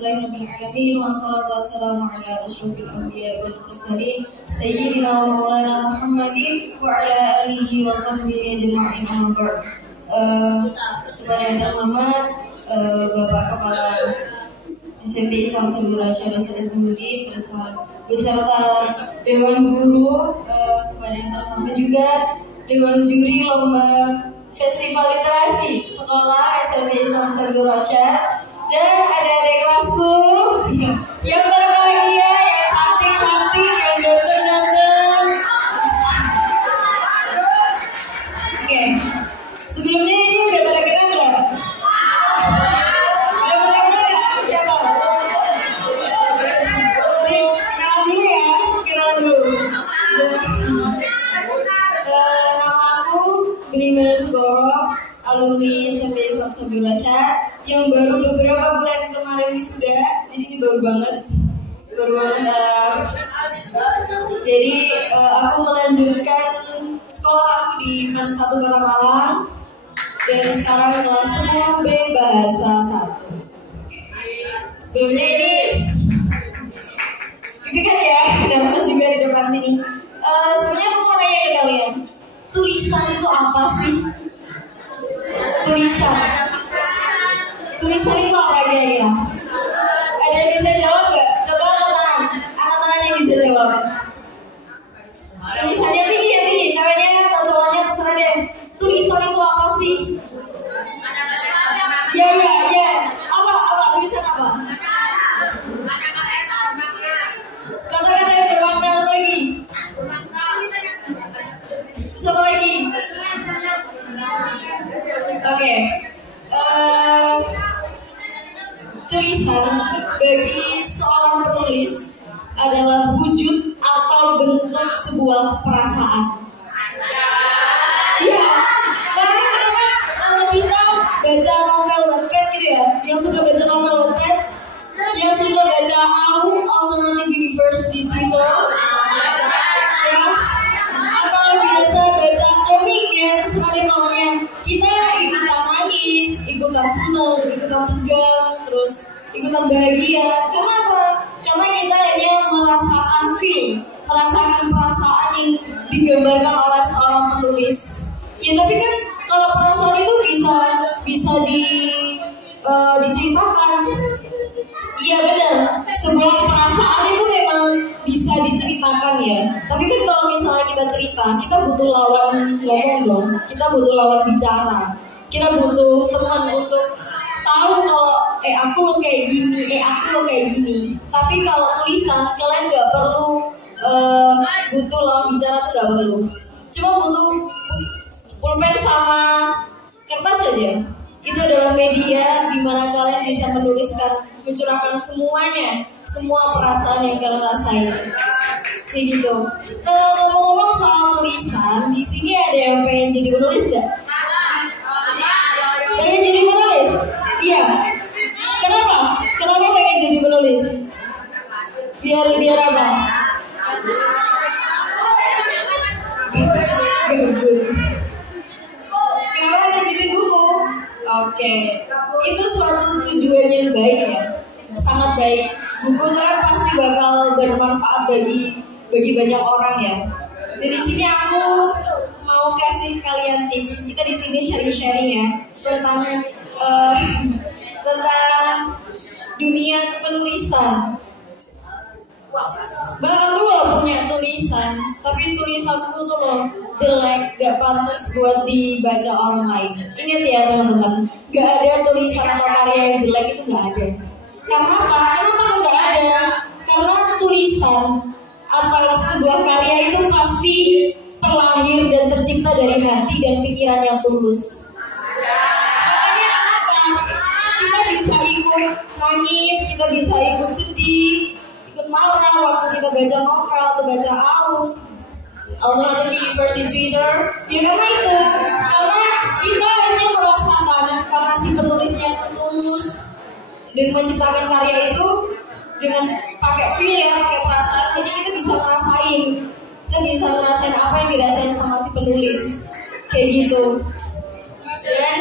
Alhamdulillahirrahmanirrahim. Wassalatu wassalamu ala asyrofil anbiya wal mursalin Sayyidina wa maulana Muhammadin wa ala alihi wa sahbihi ajma'in amma ba'd. Kepada yang terhormat Bapak Kepala SMP Islam Sabur Rasya Desa Budi beserta Dewan Guru, kepada yang terhormat juga Dewan Juri Lomba Festival Literasi Sekolah SMP Islam Sabur Rasya, dan adik-adik kelasku yang berbahagia, yang cantik-cantik, yang ganteng-ganteng. Oke, sebelumnya ini udah pada kenal nggak? Udah pada kenal nggak? Siapa? Kenalan dulu ya, kenalan dulu. Nama aku Brimel Sugoro, alumni SMP Islam Sabur Rasya yang baru beberapa bulan kemarin wisuda, jadi ini baru banget. Jadi aku melanjutkan sekolah aku di MAN 1 Kota Malang dan sekarang kelas 10B Bahasa 1. Sebelumnya ini dekat ya, nervous juga di depan sini. Sebenarnya aku mau nanya ke kalian, tulisan itu apa sih? Tulisan itu apa kira-kira? Ada yang bisa jawab nggak? Coba angkat tangan yang bisa jawab. Tulisannya tinggi ya, tinggi. Ceweknya atau cowoknya terserah deh. Tulisan itu apa sih? Ya. Apa? Tulisan apa? Kata-kata yang bermakna lagi. Satu lagi. Oke. Tulisan bagi seorang penulis adalah wujud atau bentuk sebuah perasaan. Iya, karena kalau kita baca novel Wattpad gitu ya, yang suka baca novel Wattpad, yang suka baca AU Alternative Universe di Twitter, ya, atau biasa baca komik ya, terserah deh maunya. Kita ikutan nangis, ikutan seneng, ikutan tegang, terus ikutan bahagia. Karena apa? Karena kita hanya merasakan merasakan perasaan yang digambarkan oleh seorang penulis. Ya tapi kan kalau perasaan itu bisa diceritakan. Iya benar. Sebuah perasaan itu memang bisa diceritakan ya. Tapi kan kalau misalnya kita cerita, kita butuh lawan ngomong dong. Kita butuh lawan bicara. Kita butuh teman untuk tahu kalau aku lo kayak gini. Tapi kalau tulisan kalian nggak perlu butuh lawan bicara, tuh nggak perlu. Cuma butuh pulpen sama kertas saja. Itu adalah media di mana kalian bisa menuliskan, mencurahkan semua perasaan yang kalian rasain. Kayak gitu. Ngomong-ngomong soal tulisan, di sini ada yang pengen jadi penulis nggak? Pengen jadi penulis? Iya. Kenapa? Kenapa pengen jadi penulis? Biar apa? Kenapa harus bikin buku? Oke. Itu suatu tujuan yang baik ya. Sangat baik. Buku itu kan pasti bakal bermanfaat bagi banyak orang ya. Dan di sini aku mau kasih kalian tips. Kita di sini sharing ya tentang dunia penulisan. Bang aku loh punya tulisan, tapi tulisanku tuh loh jelek, gak pantas buat dibaca orang lain. Ingat ya teman-teman, gak ada tulisan atau karya yang jelek, itu gak ada. Karena apa? Kenapa gak ada? Karena tulisan atau sebuah karya itu pasti terlahir dan tercipta dari hati dan pikiran yang tulus. Makanya apa? Kita bisa ikut nangis, kita bisa ikut sedih, ikut marah waktu kita baca novel atau baca Alternative Universe di Twitter. Ya karena itu, karena kita hanya merasakan, karena si penulisnya itu tulus dan menciptakan karya itu dengan pakai feel ya, pakai perasaan. Jadi kita bisa ngerasain apa yang dirasain sama si penulis, kayak gitu. Dan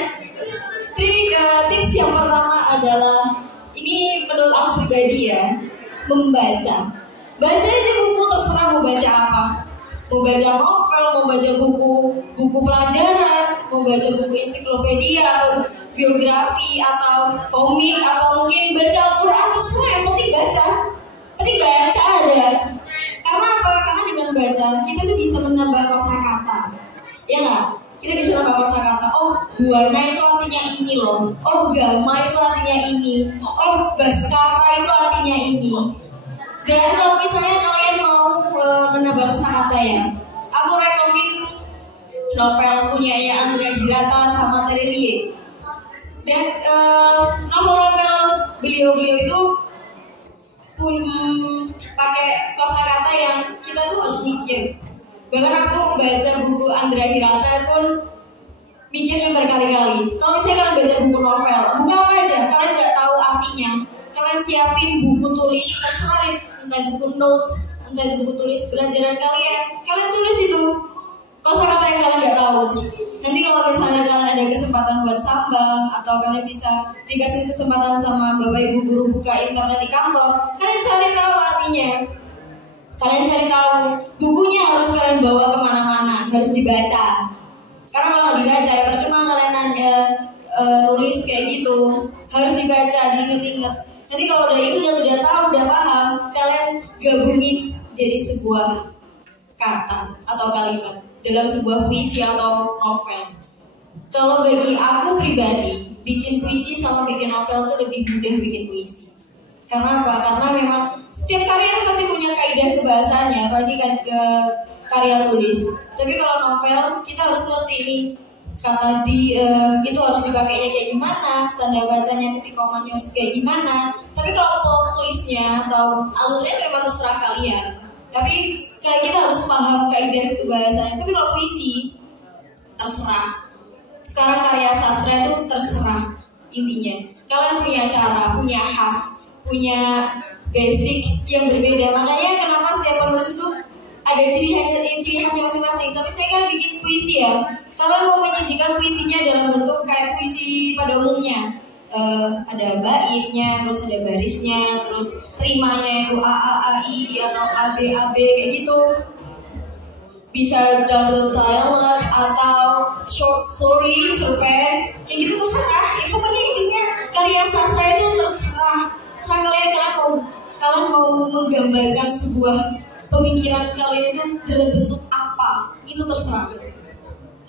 tips yang pertama adalah ini menurut menurut aku pribadi ya, membaca. Baca aja buku, terserah mau baca apa. Mau baca novel, mau baca buku pelajaran, mau baca buku ensiklopedia atau biografi atau komik atau mungkin baca Al-Quran, terserah, yang penting baca. Penting baca aja. Karena apa? Karena dengan baca kita tuh bisa menambah kosakata. Ya nggak? Kita bisa nambah kosakata. Oh, buana itu artinya ini loh. Oh, gama itu artinya ini. Oh, baskara itu artinya ini. Dan kalau misalnya kalian mau menambah kosakata ya, aku rekomen novel punyanya Andrea Hirata sama Terelie. Dan novel-novel beliau-beliau itu pun pakai kosakata yang kita tuh harus mikir. Bahkan aku baca buku Andrea Hirata pun mikirnya berkali-kali. Kalau misalnya kalian baca buku novel, buku apa aja, kalian nggak tahu artinya, kalian siapin buku tulis terserah, entah buku notes, entah buku tulis pelajaran kalian tulis itu kosakata yang kalian nggak tahu. Nanti kalau misalnya kalian ada kesempatan buat sambang atau kalian bisa dikasih kesempatan sama bapak ibu guru buka internet di kantor, kalian cari tahu artinya. Kalian cari tahu, bukunya harus kalian bawa kemana-mana, harus dibaca. Karena kalau dibaca ya percuma kalian nulis kayak gitu, harus dibaca, diinget-inget. Nanti kalau udah inget, udah tahu, udah paham, kalian gabungin jadi sebuah kata atau kalimat dalam sebuah puisi atau novel. Kalau bagi aku pribadi, bikin puisi sama bikin novel itu lebih mudah bikin puisi. Karena apa? Karena memang setiap karya itu pasti punya kaidah kebahasaannya, apalagi kan ke karya tulis. Tapi kalau novel, kita harus ngerti ini kata itu harus dipakainya kayak gimana, tanda bacanya, titik komanya harus kayak gimana. Tapi kalau plot twistnya atau alurnya itu memang terserah kalian. Tapi kayak kita harus paham kaidah kebahasaannya. Tapi kalau puisi, terserah. Sekarang karya sastra itu terserah intinya. Kalian punya cara, punya khas, punya basic yang berbeda. Makanya kenapa setiap penulis itu ada ciri khasnya masing-masing. Tapi saya kan bikin puisi ya, kalian mau menyajikan puisinya dalam bentuk kayak puisi pada umumnya. Ada baitnya, terus ada barisnya, terus rimanya itu a a a i atau a b kayak gitu. Bisa dalam bentuk dialog atau short story, cerpen, kayak gitu terserah. Ya, pokoknya intinya karya sastra itu terserah. Kalian mau menggambarkan sebuah pemikiran kalian itu dalam bentuk apa, itu terserah.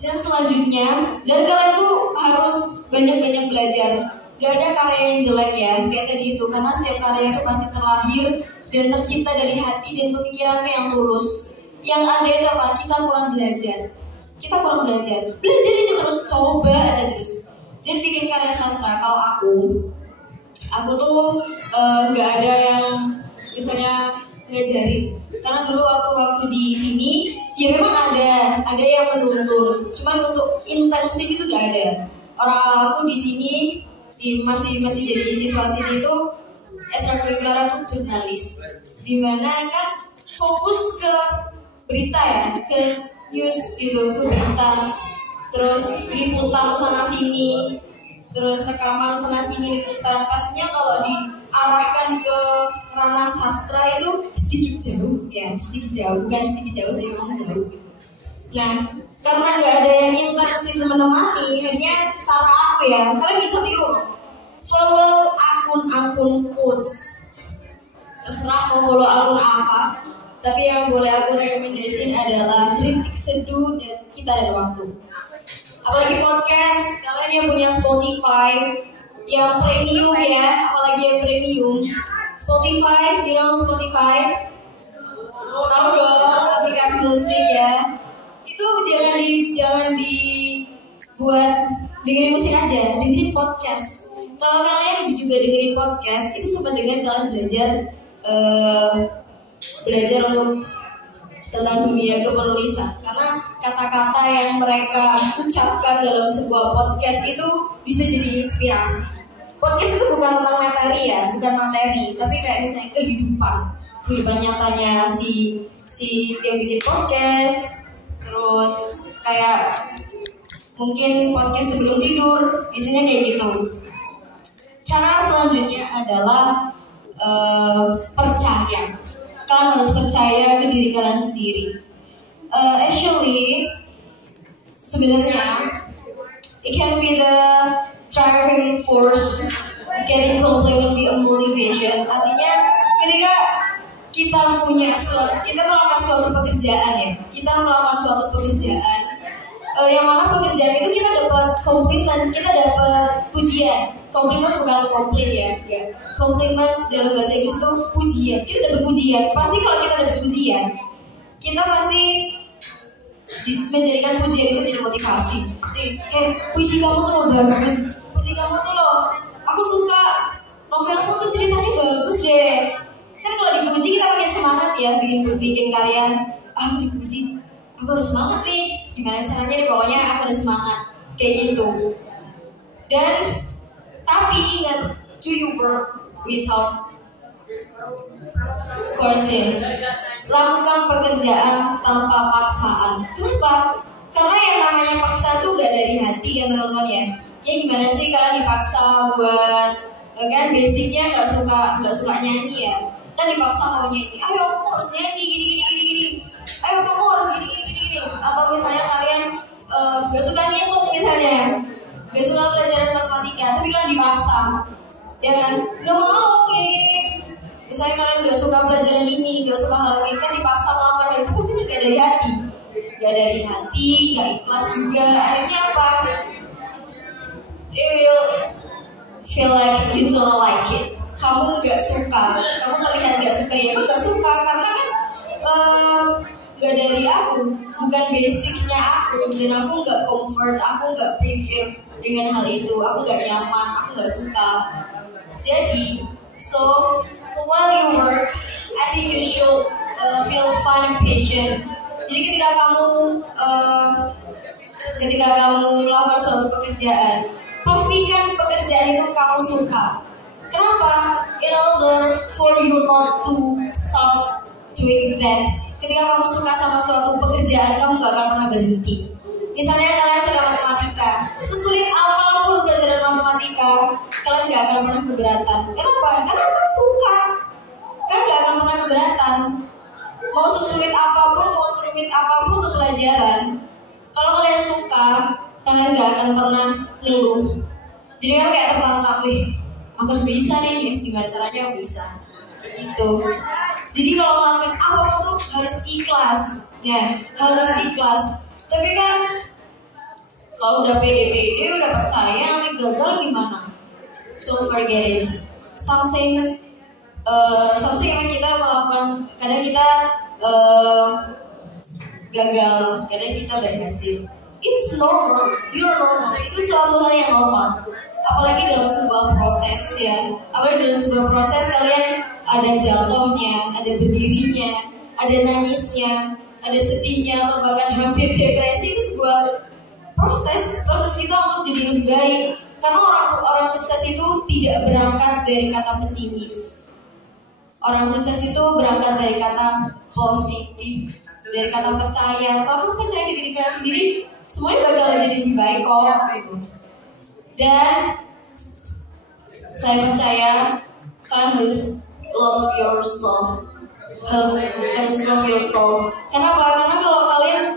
Dan selanjutnya, dan kalian tuh harus banyak-banyak belajar. Gak ada karya yang jelek ya, kayak tadi itu, karena setiap karya itu pasti terlahir dan tercipta dari hati dan pemikiran tuh yang tulus. Yang ada itu apa? Kita kurang belajar. Belajar aja terus, coba aja terus. Dan bikin karya sastra, kalau aku tuh nggak ada yang misalnya ngajarin. Karena dulu waktu di sini ya memang ada yang menuntun, cuman untuk intensif itu nggak ada. Orang aku di sini masih jadi siswa sini itu ekstrakurikuler itu jurnalis, dimana kan fokus ke berita ya, ke news gitu, ke berita, terus liputan sana sini, terus rekaman sana sini liputan. Pastinya kalau diarahkan ke ranah sastra itu sedikit jauh, bukan sedikit jauh sih, memang jauh gitu. Nah, karena nggak ada yang intensif menemani, akhirnya cara aku ya, kalian bisa tiru, follow akun quotes, terserah mau follow akun apa. Tapi yang boleh aku rekomendasiin adalah Rintik Seduh dan Kita Ada Waktu. Apalagi podcast, kalian yang punya Spotify yang premium ya, apalagi yang premium Spotify, Spotify tahu dong, aplikasi musik ya. Itu jangan dibuat dengerin musik aja, dengerin podcast. Kalau kalian juga dengerin podcast, itu sama dengan kalian belajar untuk tentang dunia kepenulisan, karena kata-kata yang mereka ucapkan dalam sebuah podcast itu bisa jadi inspirasi. Podcast itu bukan tentang materi ya, bukan materi, tapi kayak misalnya kehidupan nyatanya si yang bikin podcast. Terus kayak mungkin podcast sebelum tidur, biasanya kayak gitu. Cara selanjutnya adalah percaya. Kalian harus percaya ke diri kalian sendiri. Actually, sebenarnya it can be the driving force, getting compliment be a motivation. Artinya ketika kita melakukan suatu pekerjaan ya, yang mana pekerjaan itu kita dapat komplimen, kita dapat pujian. Komplimen bukan komplain ya, enggak. Komplimen dalam bahasa Inggris itu pujian. Kita dapat pujian. Pasti kalau kita dapat pujian, kita pasti menjadikan pujian itu jadi motivasi. Puisi kamu tuh loh bagus, puisi kamu tuh loh, aku suka, novelmu tuh ceritanya bagus deh. Kan kalau dipuji kita makin semangat ya, bikin karya. Aku dipuji, aku harus semangat nih. Gimana caranya nih, pokoknya aku harus semangat kayak gitu. Dan tapi ingat, do you work without coercions? Lakukan pekerjaan tanpa paksaan. Kenapa? Karena yang namanya paksa tuh gak dari hati kan teman-teman ya. Ya gimana sih kalian dipaksa buat kan basicnya nggak suka nyanyi ya. Kan dipaksa mau nyanyi. Ayo kamu harus nyanyi gini. Ayo kamu harus gini. Atau misalnya kalian gak suka ngitung misalnya, gak suka pelajaran matematika, tapi kalian dipaksa, ya kan? Gak mau gini. Misalnya kalian gak suka pelajaran ini, gak suka hal ini, kan dipaksa melakukan hal itu pasti gak dari hati. Gak dari hati, gak ikhlas juga. Akhirnya apa? You will feel like you don't like it. Kamu gak suka, kamu terlihat gak suka, ya aku gak suka karena kan gak dari aku, bukan basicnya aku, dan aku gak comfort, aku gak prefer dengan hal itu, aku gak nyaman, aku gak suka. Jadi, so while you work, I think you should feel fun and patient. Jadi ketika kamu melakukan suatu pekerjaan, pastikan pekerjaan itu kamu suka. Kenapa? In order for you not to stop doing that. Ketika kamu suka sama suatu pekerjaan, kamu gak akan pernah berhenti. Misalnya kalian suka matematika, sesulit apapun pelajaran matematika, kalian gak akan pernah keberatan. Kenapa? Karena kalian suka. Kalian gak akan pernah keberatan. Mau sesulit apapun, mau serumit apapun untuk pelajaran, kalau kalian suka, kalian gak akan pernah ngeluh. Jadi kan kayak tertantang, aku harus bisa nih, gimana caranya aku bisa gitu. Jadi kalau ngelakuin apapun tuh harus ikhlas, ya harus ikhlas. Tapi kan kalau udah pede, udah percaya, nanti gagal gimana? So forget it. Something yang kita melakukan, kadang kita gagal, kadang kita berhasil. It's normal, you're normal. Itu suatu hal yang normal. Apalagi dalam sebuah proses ya. Apalagi dalam sebuah proses kalian ada jatuhnya, ada berdirinya, ada nangisnya, ada sedihnya, atau bahkan hampir depresi. Itu sebuah proses kita untuk jadi lebih baik. Karena orang sukses itu tidak berangkat dari kata pesimis. Orang sukses itu berangkat dari kata positif, dari kata percaya. Kalau kamu percaya di diri kalian sendiri, semuanya bakal jadi lebih baik kok gitu. Dan saya percaya kalian harus love yourself. Harus love yourself. Kenapa? Karena kalau kalian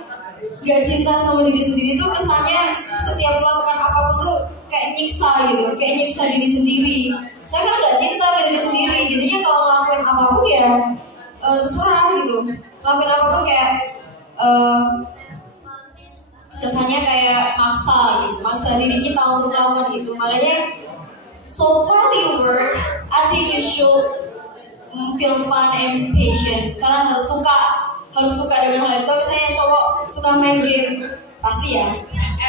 gak cinta sama diri sendiri tuh kesannya setiap melakukan apapun tuh kayak nyiksa gitu, kayak nyiksa diri sendiri. Saya kan gak cinta ke diri sendiri, jadinya kalau ngelakuin apapun ya terserah gitu. Ngelakuin apapun kayak kesannya kayak maksa diri kita untuk melakukan itu. Makanya so while you work, I think you should feel fun and patient. Kalian harus suka dengan hal itu. Kalau misalnya cowok suka main game, pasti ya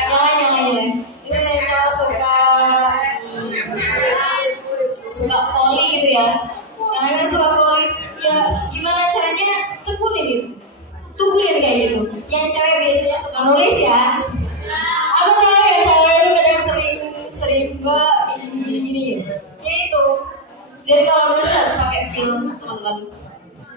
nyalain. Ini cowok suka volley gitu ya. Karena dia suka volley, ya gimana caranya tekunin gitu. Tungguin kayak gitu. Yang cewek biasanya suka nulis ya. Aku tahu ya cewek itu kadang sering gini. Ya itu. Jadi kalau nulis harus pakai feel, teman-teman.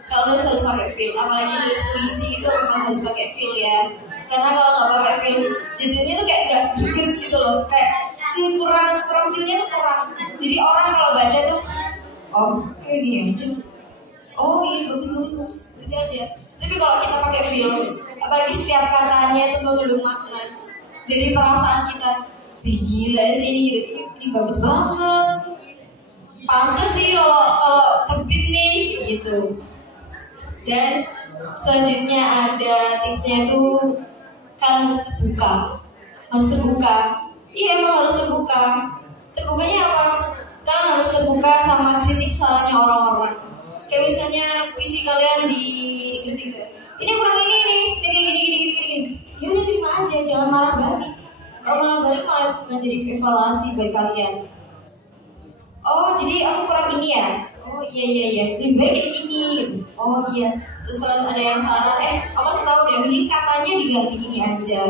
Kalau nulis harus pakai feel. Apalagi nulis puisi itu memang harus pakai feel ya. Karena kalau nggak pakai feel, jadinya tuh kayak gak greget gitu loh. Kayak kurang feelnya tuh kurang. Jadi orang kalau baca tuh, oh kayak gini aja, oh iya bagus gitu aja. Tapi kalau kita pakai feel, apalagi setiap katanya itu mengandung makna dari perasaan kita. Gila sih ini bagus banget, pantas sih kalau terbit nih gitu. Dan selanjutnya ada tipsnya itu kalian harus terbuka. Iya emang harus terbuka. Terbukanya apa? Kalian harus terbuka sama kritik sarannya orang-orang. Kayak misalnya puisi kalian dikritik, ini kurang ini nih, kayak gini. Ya udah terima aja, jangan marah balik. Kalau marah balik malah jadi evaluasi bagi kalian. Oh jadi aku kurang ini ya. Oh iya, lebih baik kayak gini. Oh iya. Terus kalau ada yang saran, apa sih tahu deh, ini katanya diganti ini aja.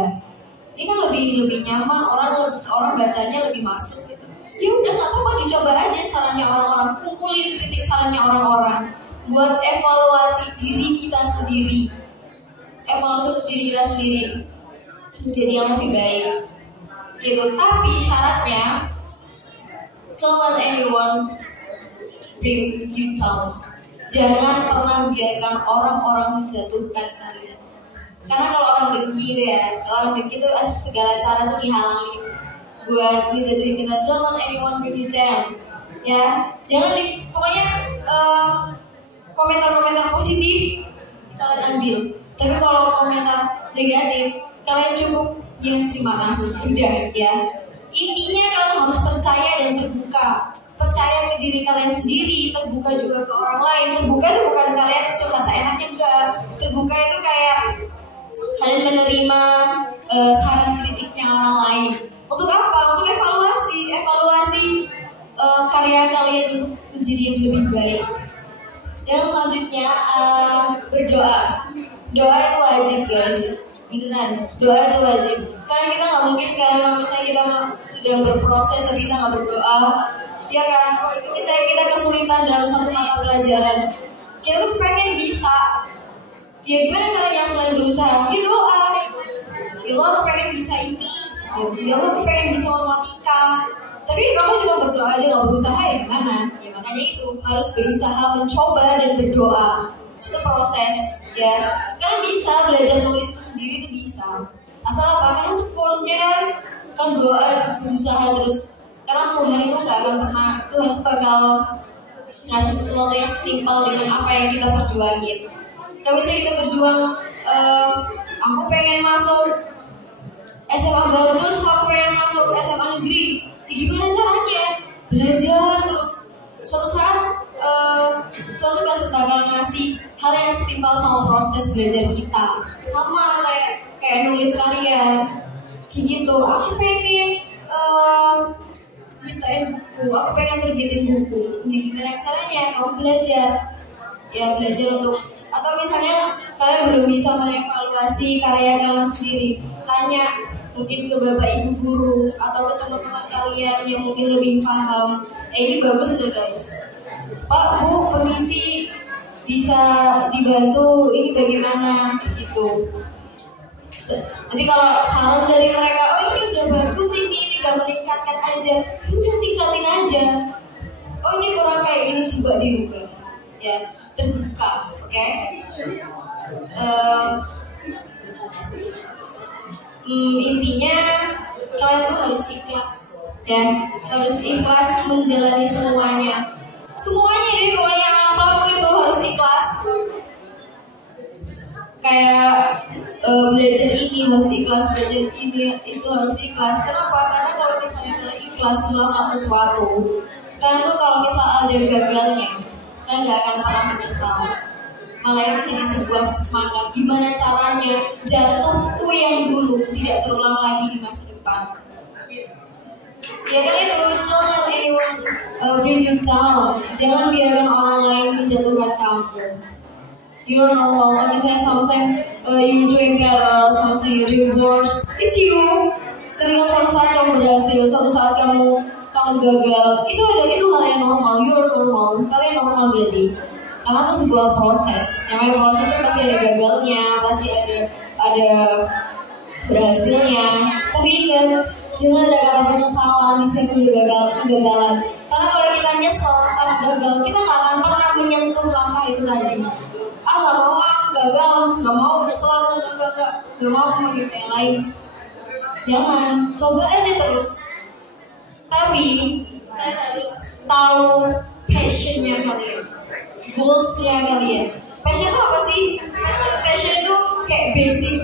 Ini kan lebih nyaman, orang bacanya lebih masuk. Ya udah nggak apa-apa, dicoba aja sarannya orang-orang, kumpulin kritik sarannya orang-orang, buat evaluasi diri kita sendiri, menjadi yang lebih baik. Gitu. Tapi syaratnya, don't let anyone bring you down. Jangan pernah biarkan orang-orang menjatuhkan kalian. Karena kalau orang dengki itu segala cara tuh dihalangi buat ngejatuhin kita. Don't let anyone bring you down. Ya, pokoknya komentar-komentar positif kalian ambil. Tapi kalau komentar negatif, kalian cukup yang terima kasih sudah ya. Intinya kalian harus percaya dan terbuka. Percaya ke diri kalian sendiri, terbuka juga ke orang lain. Terbuka itu bukan kalian curhat seenaknya, enggak. Terbuka itu kayak kalian menerima saran kritiknya orang lain. Untuk apa? Untuk evaluasi karya kalian untuk menjadi yang lebih baik. Dan selanjutnya berdoa. Doa itu wajib guys, beneran. Doa itu wajib. Karena kita nggak mungkin kalau misalnya kita sedang berproses tapi kita nggak berdoa. Ya kan, misalnya kita kesulitan dalam satu mata pelajaran, kita tuh pengen bisa. Ya gimana caranya selain berusaha? Ya doa. Ya Allah aku pengen bisa ini. Ya Allah aku pengen bisa matematika. Tapi kamu cuma berdoa aja nggak berusaha ya gimana? Ya makanya itu harus berusaha, mencoba dan berdoa. Itu proses ya. Kalian bisa belajar nulis itu sendiri itu bisa. Asal apa? Karena tekun ya kan doa, berusaha terus. Karena Tuhan itu nggak akan pernah, Tuhan itu bakal ngasih sesuatu yang setimpal dengan apa yang kita perjuangin. Kalau misalnya kita berjuang, aku pengen masuk SMA bagus, aku pengen masuk SMA negeri. Ya gimana caranya? Belajar terus. Suatu saat Tuhan itu pasti bakal ngasih hal yang setimpal sama proses belajar kita. Sama kayak nulis karya, kayak gitu. Aku pengen mintain buku, aku pengen terbitin buku. Nah, gimana caranya? Kamu belajar, ya belajar untuk, atau misalnya kalian belum bisa mengevaluasi karya kalian sendiri, tanya mungkin ke bapak ibu guru atau ke teman-teman kalian yang mungkin lebih paham. Ini bagus tuh guys. Pak, Bu, permisi, bisa dibantu ini bagaimana? Gitu. Nanti kalau saran dari mereka, oh ini udah bagus ini, tinggal meningkatkan aja, udah tingkatin aja. Oh ini kurang kayak gini, coba dirubah. Ya, terbuka, oke? Intinya kalian tuh harus ikhlas dan harus ikhlas menjalani semuanya deh, pokoknya apapun itu harus ikhlas. Kayak belajar ini harus ikhlas, belajar ini itu harus ikhlas. Kenapa? Karena kalau misalnya kalian ikhlas melakukan sesuatu, kalian tuh kalau misalnya ada gagalnya, kalian gak akan pernah menyesal. Malah itu jadi sebuah semangat. Gimana caranya jatuhku yang dulu tidak terulang lagi di masa depan. Ya kan itu, don't let anyone bring you down. Jangan biarkan orang lain menjatuhkan kamu. You're normal. Misalnya sometimes you're doing better, sometimes you're doing worse. It's you. Ketika suatu saat kamu berhasil, suatu saat kamu gagal, itu hal yang normal. You're normal. Kalian normal berarti. Karena itu sebuah proses. Namanya proses itu pasti ada gagalnya, pasti ada berhasilnya. Tapi ingat, jangan ada kata penyesalan di sini kegagalan. Karena kalau kita nyesel orang gagal, kita nggak akan pernah menyentuh langkah itu tadi. Nggak mau, gagal, nggak mau, nyesel, nggak mau gitu yang lain. Jangan, coba aja terus. Tapi kalian harus tahu passionnya kalian, goalsnya kalian. Passion itu apa sih? Passion itu kayak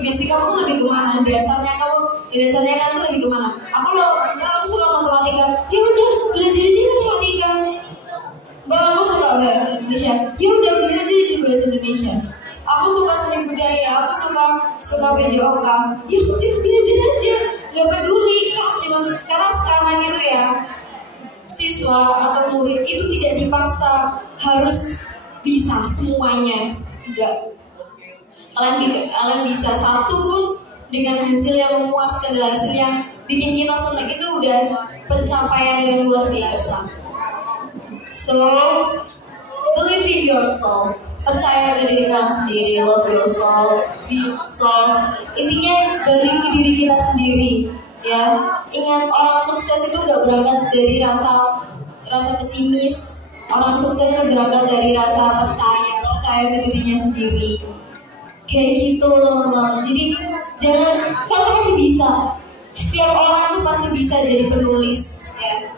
basic kamu tuh lebih kemana? Dasarnya kamu tuh lebih kemana? Aku suka matematika, ya udah belajar aja matematika. Kamu suka bahasa Indonesia, ya udah belajar aja bahasa Indonesia. Aku suka seni budaya, aku suka PJOK, ya udah belajar aja. Gak peduli karena sekarang itu ya siswa atau murid itu tidak dipaksa harus bisa semuanya. Enggak. Kalian bisa satu pun dengan hasil yang memuaskan, hasil yang bikin kita senang, itu udah pencapaian yang luar biasa. So, believe in yourself. Percaya pada diri kalian sendiri, love yourself, be yourself. Intinya balik ke diri kita sendiri, ya. Ingat, orang sukses itu gak berangkat dari rasa pesimis. Orang sukses itu berangkat dari rasa percaya ke dirinya sendiri. Kayak gitu teman-teman. Jadi jangan, kalian pasti bisa. Setiap orang tuh pasti bisa jadi penulis, ya.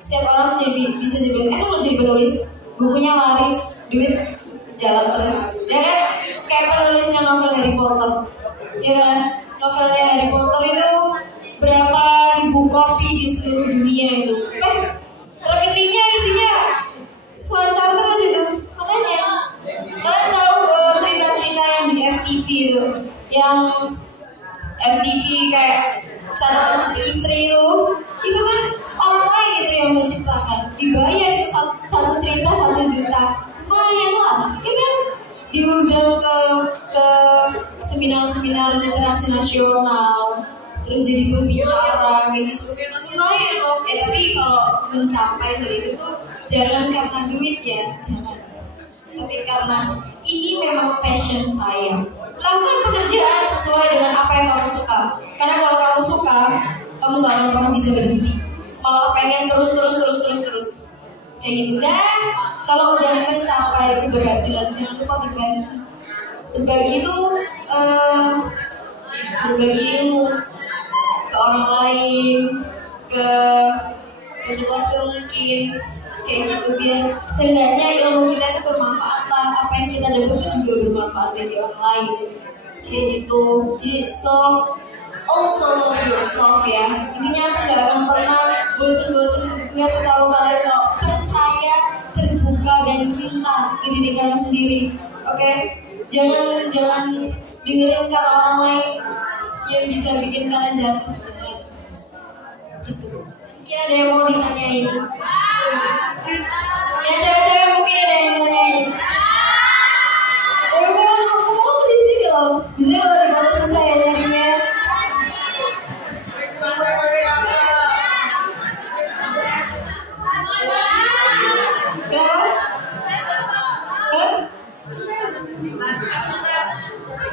Setiap orang tuh bisa jadi penulis. Kalau jadi penulis, bukunya laris, duit jalan terus, ya kan? Kayak penulisnya novel Harry Potter, ya kan? Novelnya Harry Potter itu berapa ribu kopi di seluruh dunia itu. Rekeningnya isinya lancar terus itu. Makanya kalian tahu cerita-cerita yang di FTV yang FTV kayak cara istri itu kan orang lain itu yang menciptakan, dibayar itu satu cerita 1 juta, lumayan lah, ya kan? Diundang ke seminar-seminar literasi nasional, terus jadi pembicara gitu, lumayan loh. Tapi kalau mencapai dari itu tuh jangan karena duit ya, jangan. Tapi karena ini memang passion saya. Lakukan pekerjaan sesuai dengan apa yang kamu suka. Karena kalau kamu suka, kamu gak akan pernah bisa berhenti. Malah pengen terus. Kayak gitu. Dan kalau udah mencapai keberhasilan, jangan lupa berbagi. Berbagi itu berbagi ilmu ke orang lain, ke keluarga mungkin. Kayak gitu, biar seenggaknya ilmu kita itu bermanfaat lah. Apa yang kita dapat itu juga bermanfaat bagi orang lain. Kayak gitu. Jadi also love yourself ya. Intinya aku gak akan pernah bosen-bosen ngasih tahu kalian kalau percaya, terbuka dan cinta ke diri kalian sendiri. Oke? Jangan dengerin kata orang lain yang bisa bikin kalian jatuh. Gitu. Mungkin ada yang mau ditanyain. Ya cewek-cewek mungkin ada yang ditanyain. Aku di sini loh. Biasanya kalau di mana susah ya nyarinya.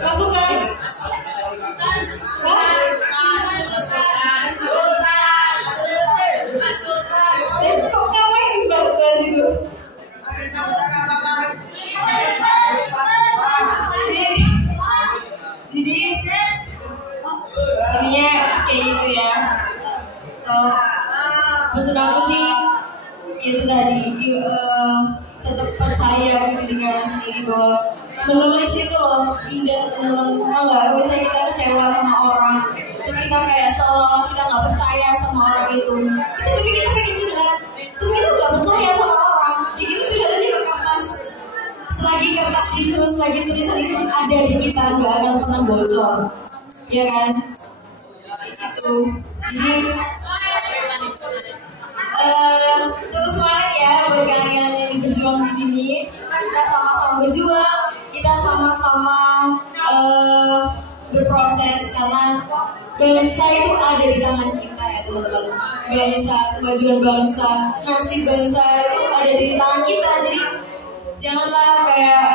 Masukan. Kok ngapain bahas itu? Jadi intinya kayak gitu ya. So maksud aku sih itu tadi tetap percaya ke diri kalian sendiri bahwa menulis itu loh indah teman-teman. Nggak misalnya kita kecewa sama orang, terus kita kayak seolah-olah kita nggak percaya sama orang itu, tapi kita pengen curhat, tapi kita nggak percaya sama orang, ya kita curhat aja ke kertas. Selagi kertas itu, selagi tulisan itu ada di kita, nggak akan pernah bocor, ya kan? Gitu. Jadi terus semangat ya buat kalian yang berjuang di sini. Kita sama-sama berjuang, kita sama-sama berproses karena bangsa itu ada di tangan kita ya teman-teman. Bangsa, kemajuan bangsa, nasib bangsa itu ada di tangan kita. Jadi janganlah kayak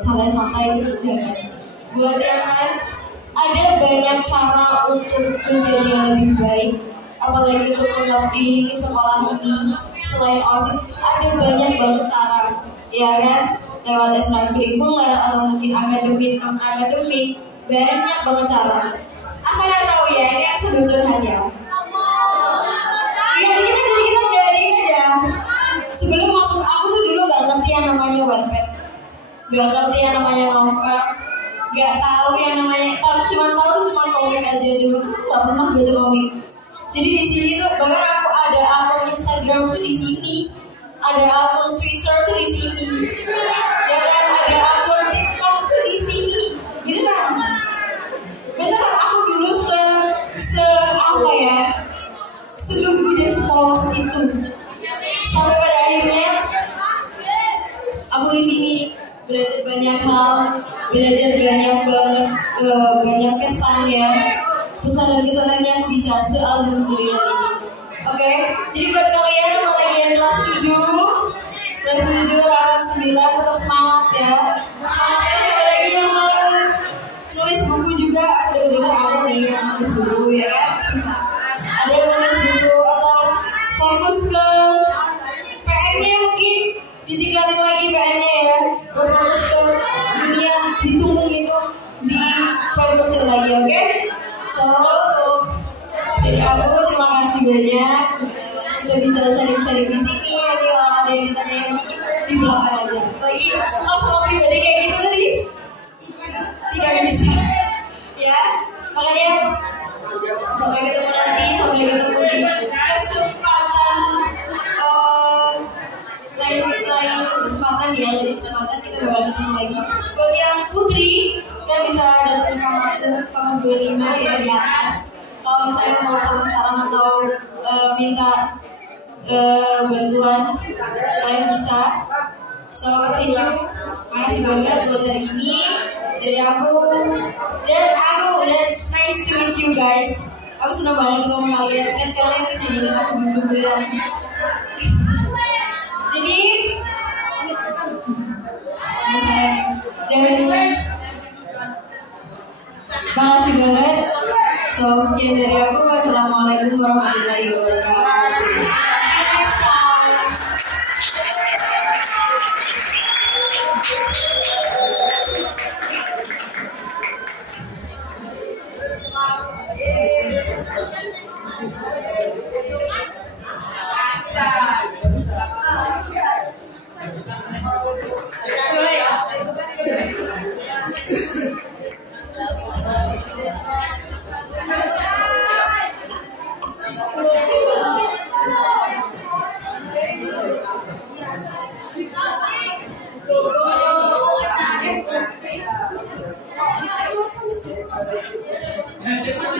santai-santai gitu, jangan. Buat yang lain, ada banyak cara untuk menjadi yang lebih baik. Apalagi untuk mengabdi sekolah ini, selain OSIS ada banyak banget cara, ya kan? Lewat ekstrakurikuler atau mungkin akademik, non akademik, banyak banget cara. Asal kalian tahu ya, ini aku sedang curhat ya. Iya, dikit aja. Sebelum masuk aku tuh dulu gak ngerti yang namanya Wattpad, gak ngerti yang namanya novel, gak tahu yang namanya, cuma tahu tuh cuma komik aja dulu, gak pernah baca komik. Jadi di sini tuh bahkan aku ada akun Instagram tuh di sini, ada akun Twitter tuh di sini, ya kan, ada akun TikTok tuh di sini, beneran. Beneran aku dulu apa ya, selugu dan sepolos itu. Sampai pada akhirnya aku di sini belajar banyak hal, belajar banyak banget, banyak kesan ya, pesan dan kesan yang bisa alhamdulillah ini. Oke, jadi buat kalian kelas 7, kelas 9 tetap semangat ya. Semangat ya, siapa lagi yang mau nulis buku juga? Aku dengar ada nih yang nulis buku ya. Ada yang nulis buku atau fokus ke PN-nya mungkin ditinggalin lagi PN-nya ya. Fokus ke dunia hitung itu difokusin lagi, oke? So, jadi aku terima kasih banyak. Kita bisa sharing-sharing di sini. Nanti kalau ada yang ditanya di belakang aja. Lagi masalah pribadi kayak gitu tadi tidak bisa, ya. Makanya sampai ketemu nanti, sampai ketemu di kesempatan lain kesempatan kita bakal ketemu lagi. Buat yang putri kan bisa datang ke kamar 25 ya di atas. Kalau misalnya mau saran-saran atau minta bantuan, kalian bisa. So thank you, makasih banget buat hari ini dari aku dan nice to meet you guys. Aku senang banget ketemu kalian, kan kalian tuh jadi aku dulu beneran. Jadi makasih banget. So sekian dari aku. Wassalamualaikum warahmatullahi wabarakatuh. Next.